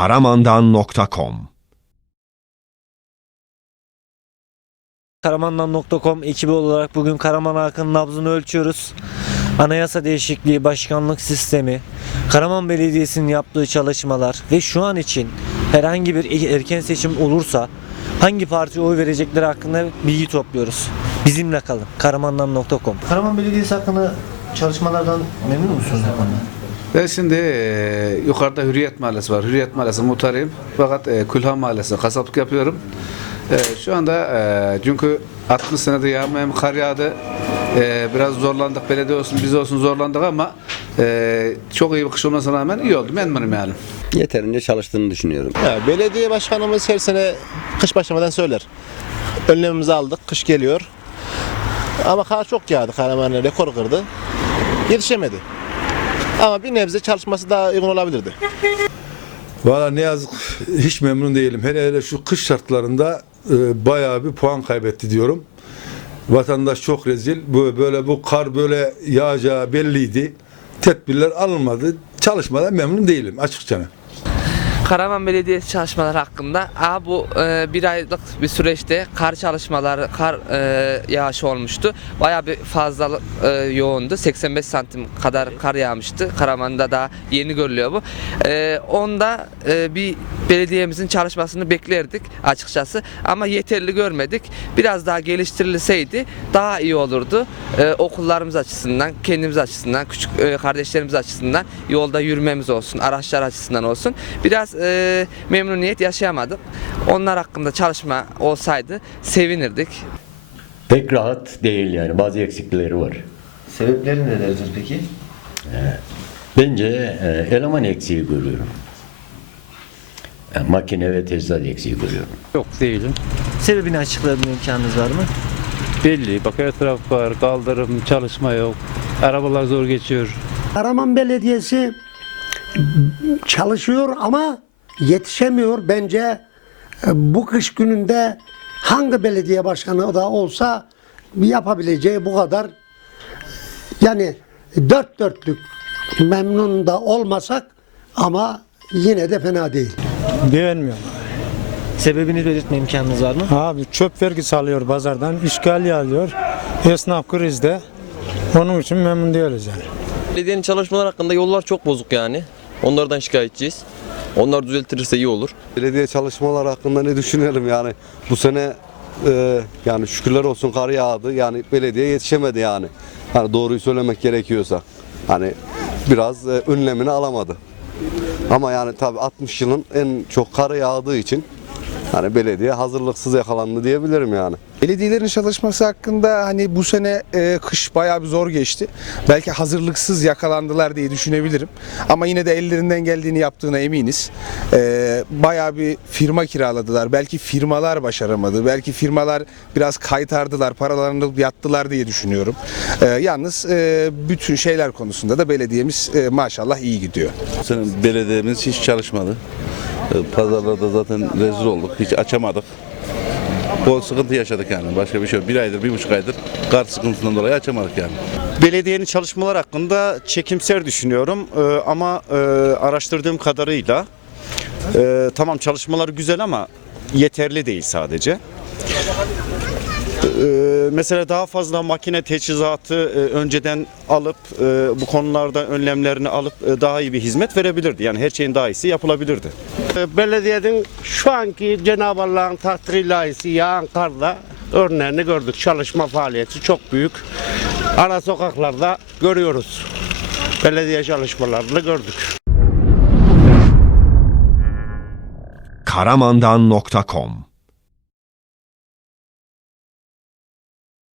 karamandan.com Karamandan.com ekibi olarak bugün Karaman halkının nabzını ölçüyoruz. Anayasa değişikliği, başkanlık sistemi, Karaman Belediyesi'nin yaptığı çalışmalar ve şu an için herhangi bir erken seçim olursa hangi partiye oy verecekleri hakkında bilgi topluyoruz. Bizimle kalın. Karamandan.com Karaman Belediyesi hakkında çalışmalardan memnun musunuz efendim? Ben şimdi e, yukarıda Hürriyet Mahallesi var. Hürriyet Mahallesi muhtarıyım. Fakat e, Külhan Mahallesi kasaplık yapıyorum. E, şu anda e, çünkü 60 senede yağmayan kar yağdı. E, biraz zorlandık. Belediye olsun biz olsun zorlandık ama e, çok iyi bir kış olmasına rağmen iyi oldu. Memnunum yani. yeterince çalıştığını düşünüyorum. Ya, belediye başkanımız her sene kış başlamadan söyler. Önlemimizi aldık, kış geliyor. Ama kar çok yağdı, Karaman'la rekor kırdı. Yetişemedi. Ama bir nebze çalışması daha uygun olabilirdi. Valla ne yazık hiç memnun değilim. Hele hele şu kış şartlarında e, bayağı bir puan kaybetti diyorum. Vatandaş çok rezil. Bu böyle bu kar böyle yağacağı belliydi. Tedbirler alınmadı. Çalışmadan memnun değilim açıkça. Karaman Belediyesi çalışmaları hakkında Aa, bu e, bir aylık bir süreçte kar çalışmaları, kar e, yağışı olmuştu. Bayağı bir fazla e, yoğundu. 85 santim kadar kar yağmıştı. Karaman'da daha yeni görülüyor bu. E, onda e, bir belediyemizin çalışmasını beklerdik açıkçası. Ama yeterli görmedik. Biraz daha geliştirilseydi daha iyi olurdu. E, okullarımız açısından, kendimiz açısından, küçük e, kardeşlerimiz açısından yolda yürümemiz olsun, araçlar açısından olsun. Biraz e, memnuniyet yaşayamadık. Onlar hakkında çalışma olsaydı sevinirdik. Pek rahat değil yani bazı eksikleri var. Sebepleri nelerdir peki? Bence e, eleman eksiği görüyorum. Yani makine ve teçhizat eksiği görüyorum. Yok değilim. Sebebini açıklayabilme imkanınız var mı? Belli. Bak her taraf var. Kaldırım, çalışma yok. Arabalar zor geçiyor. Karaman Belediyesi çalışıyor ama yetişemiyor. Bence e, bu kış gününde hangi belediye başkanı da olsa yapabileceği bu kadar. Yani dört dörtlük memnun da olmasak ama yine de fena değil. Beğenmiyorum. Sebebini belirtme imkanınız var mı? Abi çöp vergisi alıyor pazardan, işgal alıyor. Esnaf krizde. Onun için memnun değiliz yani. Belediyenin çalışmaları hakkında yollar çok bozuk yani. Onlardan şikayetçiyiz. Onlar düzeltilirse iyi olur. Belediye çalışmaları hakkında ne düşünelim yani bu sene e, yani şükürler olsun kar yağdı yani belediye yetişemedi yani. Hani doğruyu söylemek gerekiyorsa hani biraz e, önlemini alamadı. Ama yani tabii 60 yılın en çok karı yağdığı için hani belediye hazırlıksız yakalandı diyebilirim yani. Belediyelerin çalışması hakkında hani bu sene e, kış bayağı bir zor geçti. Belki hazırlıksız yakalandılar diye düşünebilirim. Ama yine de ellerinden geldiğini yaptığına eminiz. E, bayağı bir firma kiraladılar. Belki firmalar başaramadı. Belki firmalar biraz kaytardılar, paralarını yattılar diye düşünüyorum. E, yalnız e, bütün şeyler konusunda da belediyemiz e, maşallah iyi gidiyor. Senin belediyemiz hiç çalışmadı. E, Pazarlarda zaten rezil olduk. Hiç açamadık. Bol sıkıntı yaşadık yani. Başka bir şey yok. Bir aydır, bir buçuk aydır kar sıkıntısından dolayı açamadık yani. Belediyenin çalışmalar hakkında çekimser düşünüyorum Ee, ama e, araştırdığım kadarıyla e, tamam çalışmaları güzel ama yeterli değil sadece. Ee, mesela daha fazla makine teçhizatı e, önceden alıp e, bu konularda önlemlerini alıp e, daha iyi bir hizmet verebilirdi. Yani her şeyin daha iyisi yapılabilirdi. Belediyenin şu anki Cenab-ı Allah'ın takdiri ilahisi yağan karla örneğini gördük. Çalışma faaliyeti çok büyük. Ara sokaklarda görüyoruz. Belediye çalışmalarını gördük. karamandan.com